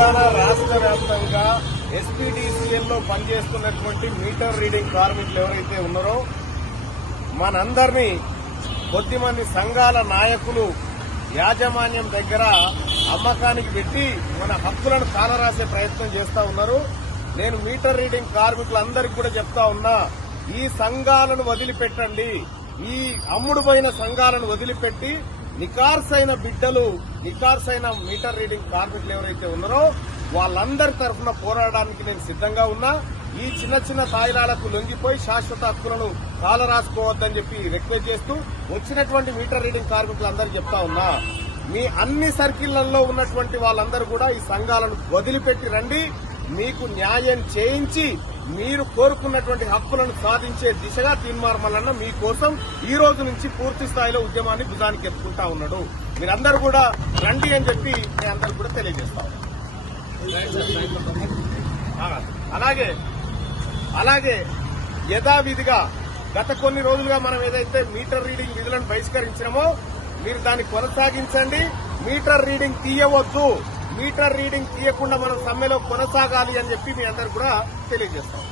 తెలంగాణ రాష్ట్ర వ్యాప్తంగా ఎస్పీడీసీఎల్లో పనిచేస్తున్నటువంటి మీటర్ రీడింగ్ కార్మికులు ఎవరైతే ఉన్నారో మనందరినీ కొద్దిమంది సంఘాల నాయకులు యాజమాన్యం దగ్గర అమ్మకానికి పెట్టి మన హక్కులను కాలరాసే ప్రయత్నం చేస్తా ఉన్నారు. నేను మీటర్ రీడింగ్ కార్మికులందరికీ కూడా చెప్తా ఉన్నా, ఈ సంఘాలను వదిలిపెట్టండి. ఈ అమ్ముడుపోయిన సంఘాలను వదిలిపెట్టి నికార్సైన బిడ్డలు, నికార్సైన మీటర్ రీడింగ్ కార్మికులు ఎవరైతే ఉన్నారో వాళ్ళందరి తరఫున పోరాడడానికి నేను సిద్ధంగా ఉన్నా. ఈ చిన్న చిన్న తాయిలాలకు లొంగిపోయి శాశ్వత హక్కులను కాలరాసుకోవద్దని చెప్పి రిక్వెస్ట్ చేస్తూ వచ్చినటువంటి మీటర్ రీడింగ్ కార్మికులందరూ చెప్తా ఉన్నా, మీ అన్ని సర్కిళ్లలో ఉన్నటువంటి వాళ్ళందరూ కూడా ఈ సంఘాలను వదిలిపెట్టి రండి. మీకు న్యాయం చేయించి మీరు కోరుకున్నటువంటి హక్కులను సాధించే దిశగా తీర్మానమల్లన్న మీకోసం ఈ రోజు నుంచి పూర్తి స్థాయిలో ఉద్యమాన్ని భుజానికి ఎత్తుకుంటా ఉన్నాడు. మీరందరూ కూడా రండి అని చెప్పి నేను అందరూ కూడా తెలియజేస్తా ఉన్నాను. అలాగే యథావిధిగా గత కొన్ని రోజులుగా మనం ఏదైతే మీటర్ రీడింగ్ విధులను బహిష్కరించినామో మీరు దాన్ని కొనసాగించండి. మీటర్ రీడింగ్ తీయవద్దు, మీటర్ రీడింగ్ తీయకుండా మనం సమ్మెలో కొనసాగాలి అని చెప్పి మీ అందరూ కూడా తెలియజేస్తాం.